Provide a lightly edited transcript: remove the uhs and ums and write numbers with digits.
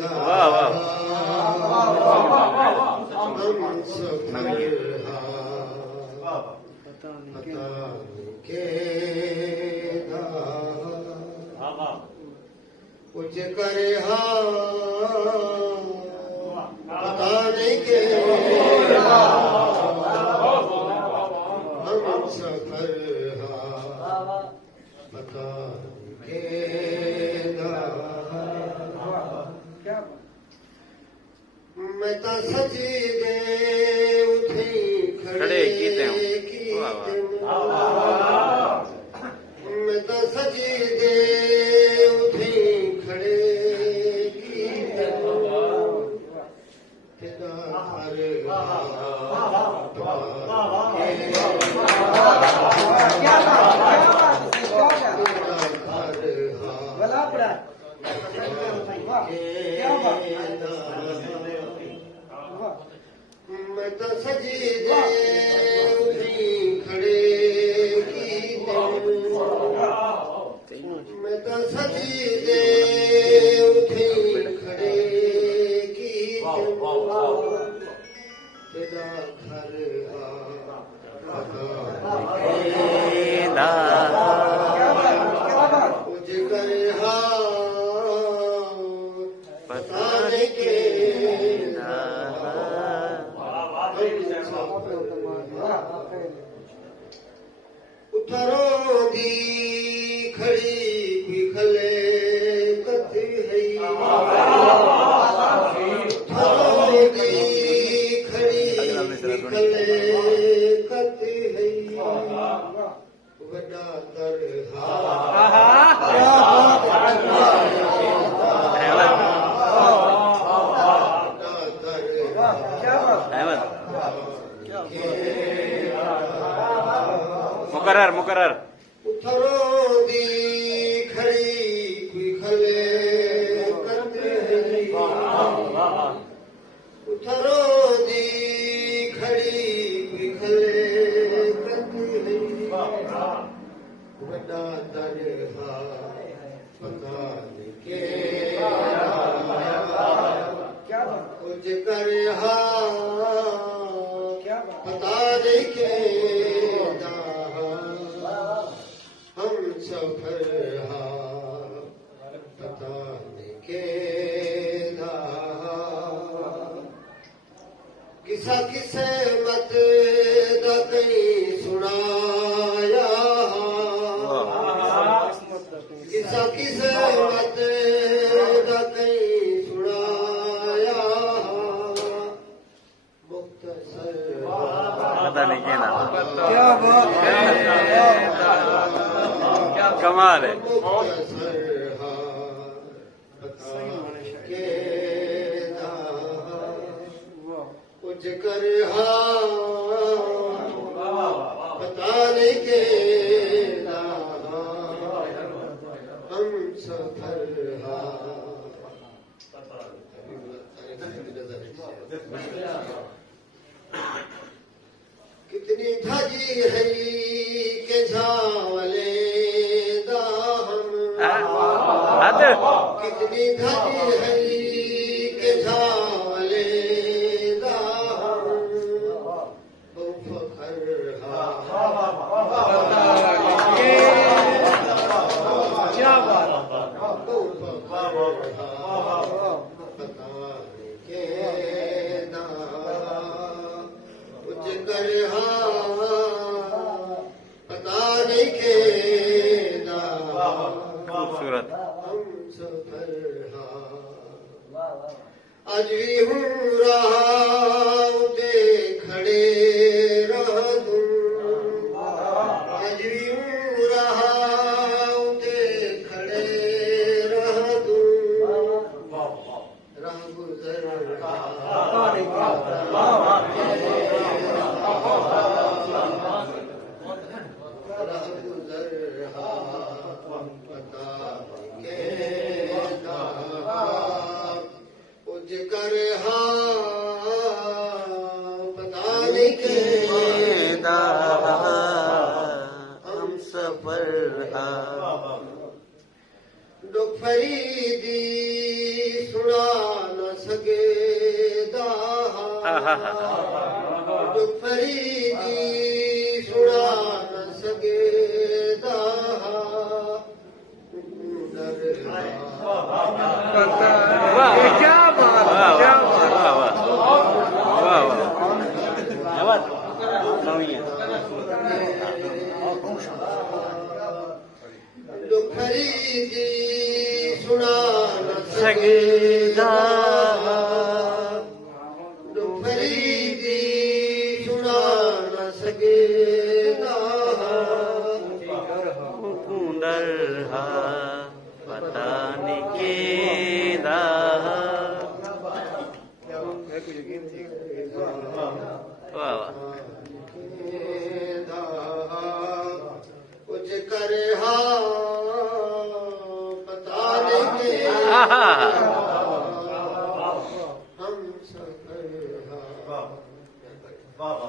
वाह वाह कुछ करे पता नहीं के हम सफर पता के मैं तो सजी दे उठी खड़े मैं तो सजी दे उठी खड़े मैं तो सजी दे उठी खड़े मैं तो सजी दे उठी खड़े की तेरा घर उजगर पता नहीं के उतरो दी खड़ी पिघले कति है उतरो दी खड़ी पिघले कति है वडा तरहा मुकर्रर मुकर्रर उतरो दी खड़ी पिघले कति है उतरो दी खड़ी पिघले कति है वडा तरहा पता नहीं के कुछ करे पता नहीं के हम सफर पता नहीं के किसा किसे मत कहीं सुनाया किसा किसे मत कहीं सुनाया मुख्तसर पता नहीं क्या ना क्या बात क्या कमाल है कुछ कर पता नहीं के हम सफर कितनी धजी है के झावले कितनी धजी है के झावले पता नहीं के खूबसूरत आज भी हूँ रहा उते खड़े रह दूं आज भी हूँ रहा उते खड़े रह दूं राह गुजर कर आहा जो फरीदी सुना न सके क्या बात वाह क्या वाह वाह वाह वाह क्या बात नवीन जो फरीदी सुना न सगदा जो फरीदी सुना न सके कुंडल हा पता नहीं केदा वाह वाह कुछ करे हा पता नहीं आहा हम सब करे हा बात